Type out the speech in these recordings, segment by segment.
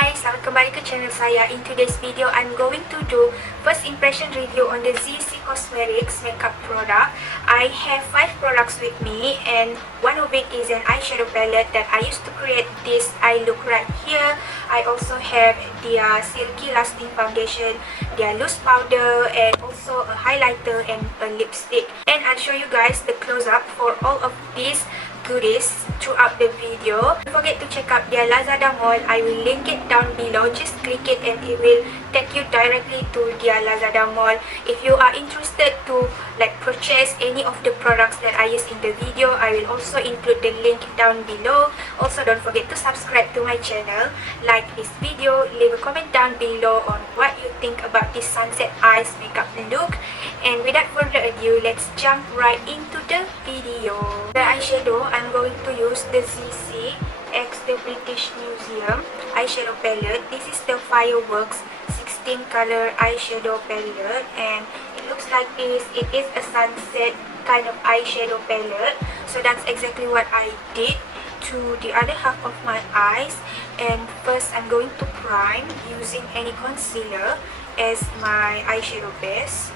Hai, selamat kembali ke channel saya. In today's video, I'm going to do first impression review on the ZEESEA Cosmetics makeup product. I have 5 products with me and one of it is an eyeshadow palette that I used to create this eye look right here. I also have their silky lasting foundation, their loose powder, and also a highlighter and a lipstick. And I'll show you guys the close-up for all of these goodies throughout the video. Don't forget to check out their Lazada mall. I will link it down below. Just click it and it will take you directly to their Lazada mall. If you are interested to purchase any of the products that I use in the video, I will also include the link down below. Also, don't forget to subscribe to my channel, like this video, leave a comment down below on what you think about this sunset eyes makeup look. And without further ado, let's jump right into the video. The eyeshadow, I'm going to use the ZEESEA X the British Museum eyeshadow palette. This is the Fireworks 16 color eyeshadow palette, and it looks like this. It is a sunset kind of eyeshadow palette, so that's exactly what I did to the other half of my eyes. And first, I'm going to prime using any concealer as my eyeshadow base.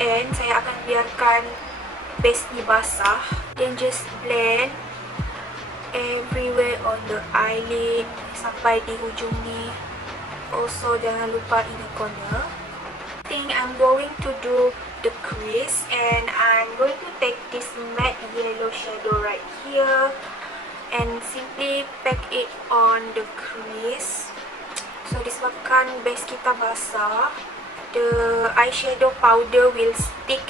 And saya akan biarkan base ni basah. Then just blend everywhere on the eyelid sampai di hujung ni. Also, jangan lupa ini corner. I think I'm going to do the crease, and I'm going to take this matte yellow shadow right here and simply pack it on the crease. So disebabkan base kita basah, the eyeshadow powder will stick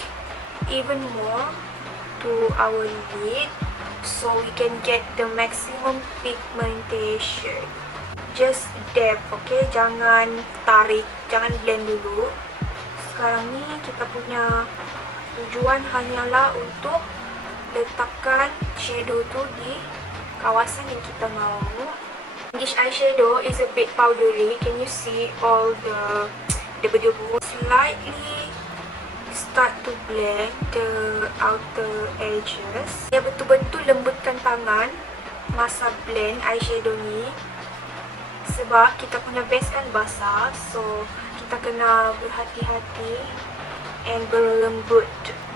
even more to our lid, so we can get the maximum pigmentation. Just dab, okay? Jangan tarik, jangan blend dulu. Sekarang ni kita punya tujuan hanyalah untuk letakkan shadow tu di kawasan yang kita mahu. This eyeshadow is a bit powdery. Can you see all the debu-debu? Slightly start to blend the outer edges. Ya, betul-betul lembutkan tangan masa blend eyeshadow ni, sebab kita punya base kan basah, so kita kena berhati-hati and berlembut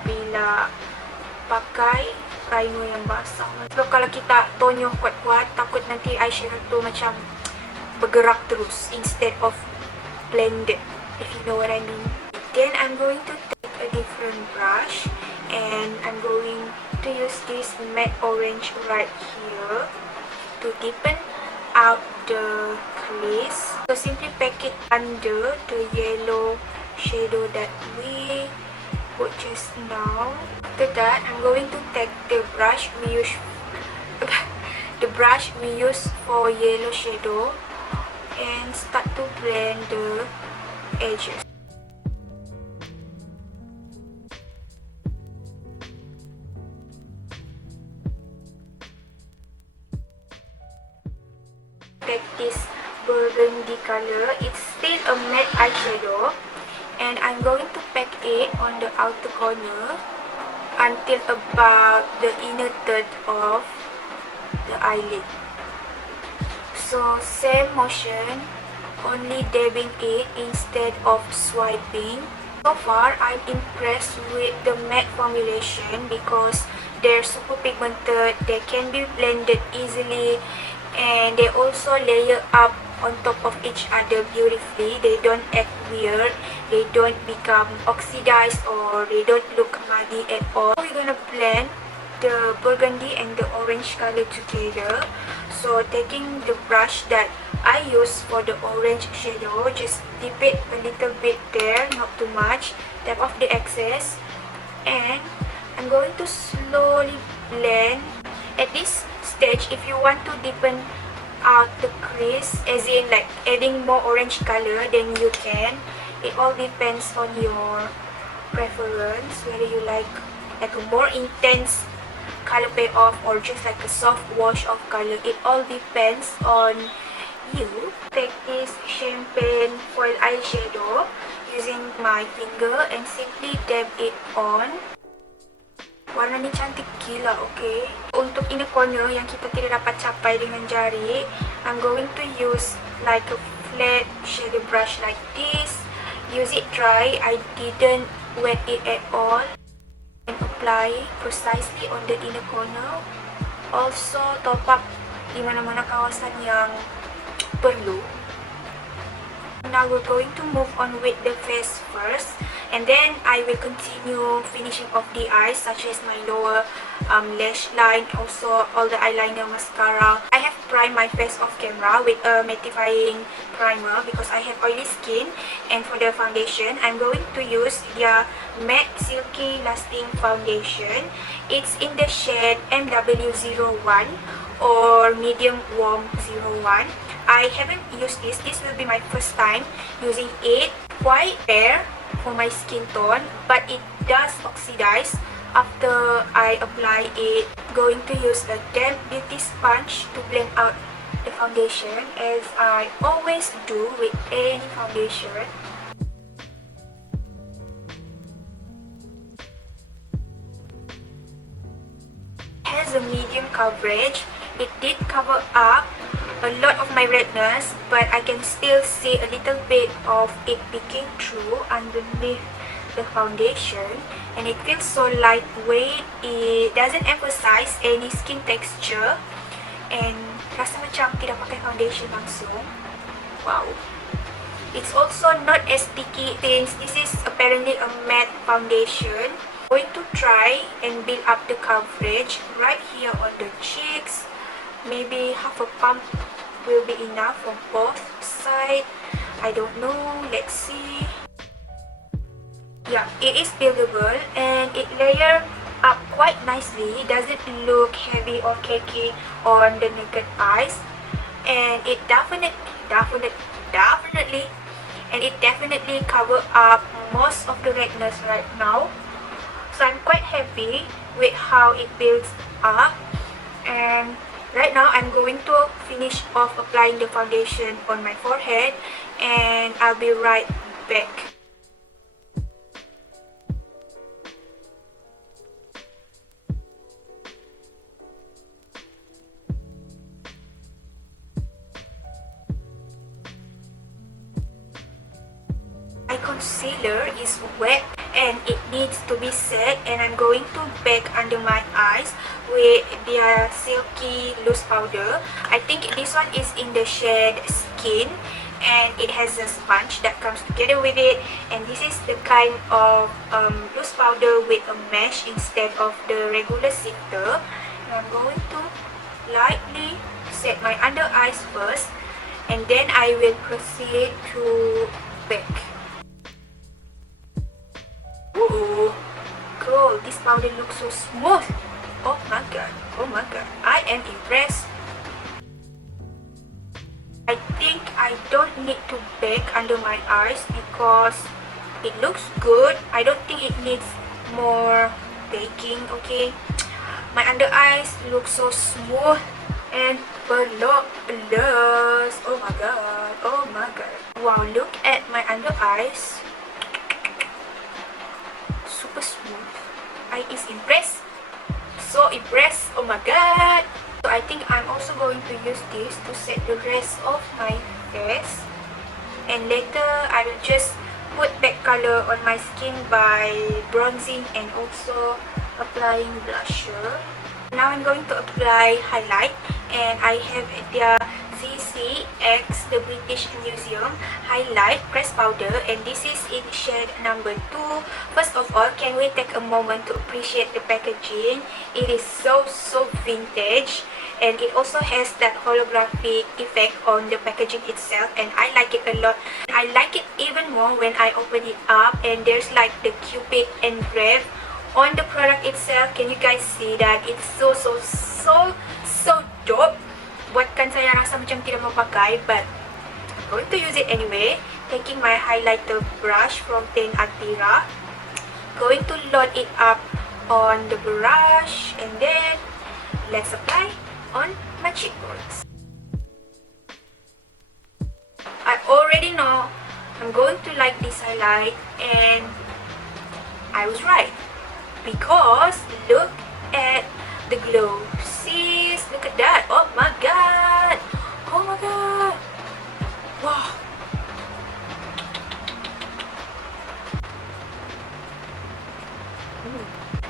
bila pakai primer yang basah. Sebab kalau kita tonyoh kuat-kuat, takut nanti eyeshadow tu macam bergerak terus instead of blended, if you know what I mean. Then I'm going to take a different brush and I'm going to use this matte orange right here to deepen out the crease. So simply pack it under the yellow shadow that we put just now. After that, I'm going to take the brush we use for yellow shadow and start to blend the edges. Take this burgundy color. It's still a matte eyeshadow, and I'm going to pack it on the outer corner until about the inner third of the eyelid. So same motion, only dabbing it instead of swiping. So far, I'm impressed with the matte formulation because they're super pigmented, they can be blended easily, and they also layer up on top of each other beautifully. They don't act weird, they don't become oxidized, or they don't look muddy at all. We're gonna blend the burgundy and the orange color together. So taking the brush that I use for the orange shadow, just dip it a little bit there, not too much, tap off the excess, and I'm going to slowly blend. At this stage, if you want to deepen out the crease, as in like adding more orange color, then you can. It all depends on your preference, whether you like a more intense color payoff or just like a soft wash of color. It all depends on you. Take this champagne foil eyeshadow using my finger and simply dab it on. Warna ni cantik gila, okay? Untuk inner corner yang kita tidak dapat capai dengan jari, I'm going to use like a flat shadow brush like this. Use it dry. I didn't wet it at all. And apply precisely on the inner corner. Also top up di mana-mana kawasan yang perlu. Now we're going to move on with the face first, and then I will continue finishing off the eyes, such as my lower lash line, also all the eyeliner, mascara. I have primed my face off camera with a mattifying primer because I have oily skin. And for the foundation, I'm going to use the matte silky lasting foundation. It's in the shade MW01 or medium warm 01. I haven't used this. This will be my first time using it. Quite fair for my skin tone, but it does oxidize after I apply it. Going to use a damp beauty sponge to blend out the foundation, as I always do with any foundation. It has a medium coverage. It did cover up a lot of my redness, but I can still see a little bit of it peeking through underneath the foundation, and it feels so lightweight. It doesn't emphasize any skin texture, and rasa macam tidak pakai foundation langsung. Wow. It's also not as sticky since this is apparently a matte foundation. I'm going to try and build up the coverage right here on the cheeks. Maybe half a pump will be enough for both sides. I don't know. Let's see. Yeah, it is buildable and it layers up quite nicely. It doesn't look heavy or cakey on the naked eyes, and it definitely cover up most of the redness right now. So I'm quite happy with how it builds up. And right now, I'm going to finish off applying the foundation on my forehead, and I'll be right back. My concealer is wet and it needs to be set, and I'm going to bake under my eyes with the silky loose powder. I think this one is in the shade Skin, and it has a sponge that comes together with it, and this is the kind of loose powder with a mesh instead of the regular sifter. And I'm going to lightly set my under eyes first, and then I will proceed to bake. Ooh, cool, this powder looks so smooth. Oh my god, I am impressed. I think I don't need to bake under my eyes because it looks good. I don't think it needs more baking, okay? My under eyes look so smooth and voluptuous. Oh my god. Wow, look at my under eyes. Super smooth. I is impressed. So impressed. Oh my god. So I think I'm also going to use this to set the rest of my face, and later I will just put that color on my skin by bronzing and also applying blusher. Now I'm going to apply highlight, and I have the ZEESEA, the British Museum highlight pressed powder, and this is in shade number 2. First of all, can we take a moment to appreciate the packaging? It is so vintage, and it also has that holographic effect on the packaging itself, and I like it a lot. I like it even more when I open it up and there's like the Cupid engraved on the product itself. Can you guys see that? It's so dope. Buatkan saya rasa macam tidak mau pakai, but I'm going to use it anyway. Taking my highlighter brush from Ten Atira, going to load it up on the brush, and then let's apply on my cheekbones. I already know I'm going to like this highlight, and I was right. because look at the glow. Sis, look at that. Oh my god. Oh my god. Wow.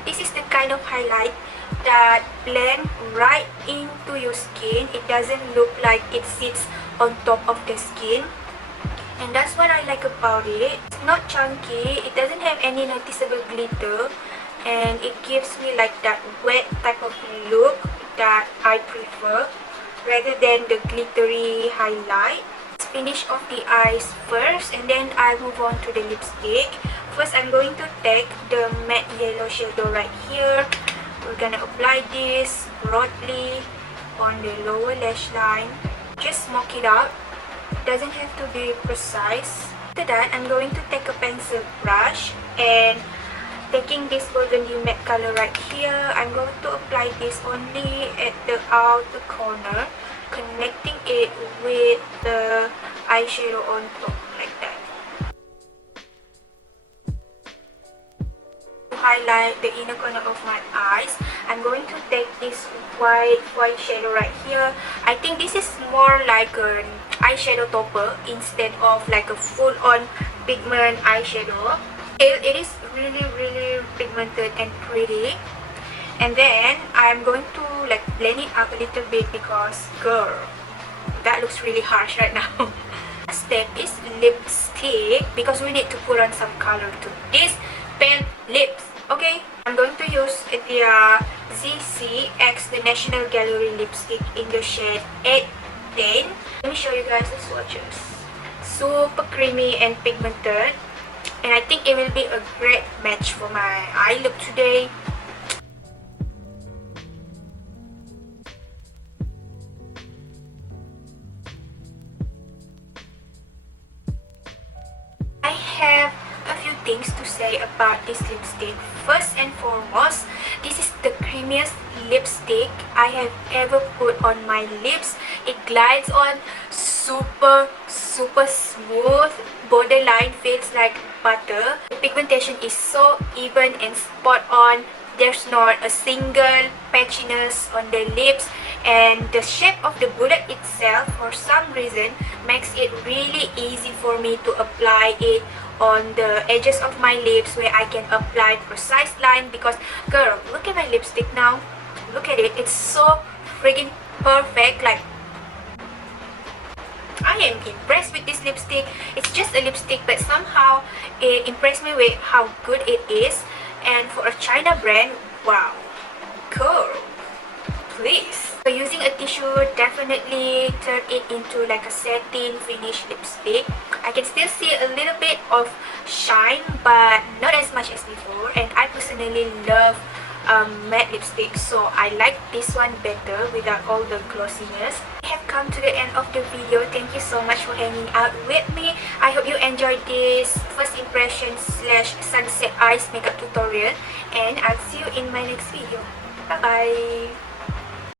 This is the kind of highlight that blend right into your skin. It doesn't look like it sits on top of the skin, and that's what I like about it. It's not chunky, it doesn't have any noticeable glitter, and it gives me like that wet type of look that I prefer rather than the glittery highlight. Let's finish off the eyes first, and then I'll move on to the lipstick. First, I'm going to take the matte yellow shadow right here. We're gonna apply this broadly on the lower lash line. Just smoke it out. It doesn't have to be precise. After that, I'm going to take a pencil brush and taking this burgundy matte color right here, I'm going to apply this only at the outer corner, connecting it with the eyeshadow on top like that. To highlight the inner corner of my eyes, I'm going to take this white shadow right here. I think this is more like an eyeshadow topper instead of like a full-on pigment eyeshadow. It is really pigmented and pretty. And then I'm going to like blend it out a little bit because girl, that looks really harsh right now. Last step is lipstick because we need to put on some color to this pale lips. Okay, I'm going to use the ZEESEA X the National Gallery lipstick in the shade 810. Let me show you guys the swatches. Super creamy and pigmented, and I think it will be a great match for my eye look today. I have a few things to say about this lipstick. First and foremost, this is the creamiest lipstick I have ever put on my lips. It glides on super smooth. Borderline feels like butter. The pigmentation is so even and spot on. There's not a single patchiness on the lips, and the shape of the bullet itself for some reason makes it really easy for me to apply it on the edges of my lips where I can apply precise line. Because girl, look at my lipstick now. Look at it. It's so friggin' perfect. Like, I am impressed with this lipstick. It's just a lipstick, but somehow it impressed me with how good it is. And for a China brand, wow, girl, please. So using a tissue, definitely turn it into like a satin finish lipstick. I can still see a little bit of shine, but not as much as before. And I personally love matte lipstick, so I like this one better without all the glossiness. We have come to the end of the video. Thank you so much for hanging out with me. I hope you enjoyed this first impression / sunset eyes makeup tutorial, and I'll see you in my next video. Bye bye.